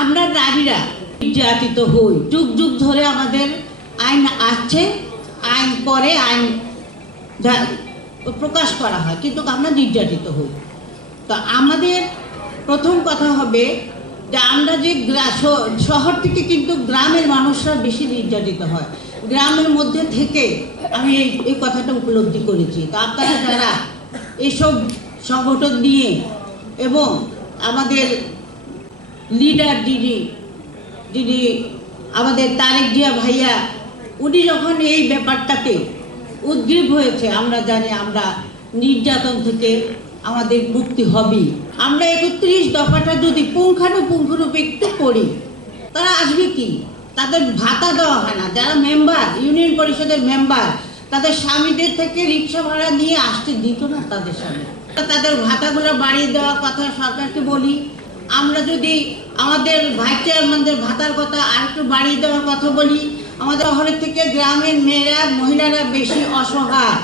আমরা নারীরা নির্যাতিত হই, যুগ যুগ ধরে আমাদের আইন আসছে, আইন করে আইন প্রকাশ করা হয়, কিন্তু আমরা নির্যাতিত হই। তো আমাদের প্রথম কথা হবে যে আমরা যে শহর থেকে কিন্তু গ্রামের মানুষরা বেশি নির্যাতিত হয়, গ্রামের মধ্যে থেকে আমি এই কথাটা উপলব্ধি করেছি। তো আপনারা যারা এইসব সংগঠন নিয়ে এবং আমাদের লিডার যিনি আমাদের তারেক জিয়া ভাইয়া, উনি যখন এই ব্যাপারটাতে উদ্গ্রীব হয়েছে, আমরা জানি আমরা নির্যাতন থেকে আমাদের মুক্তি হবেই। আমরা 31 দফাটা যদি পুঙ্খানুপুঙ্খরূপে একটু পড়ি, তারা আসবে কি? তাদের ভাতা দেওয়া হয় না, যারা মেম্বার, ইউনিয়ন পরিষদের মেম্বার, তাদের স্বামীদের থেকে রিক্সা ভাড়া নিয়ে আসতে দিত না তাদের স্বামী। তাদের ভাতাগুলো বাড়িয়ে দেওয়ার কথা সরকারকে বলি। আমরা যদি আমাদের ভাইস চেয়ারম্যানদের ভাতার কথা আর একটু বাড়িয়ে দেওয়ার কথা বলি, আমাদের শহরের থেকে গ্রামের মেয়েরা, মহিলারা বেশি অসহায়।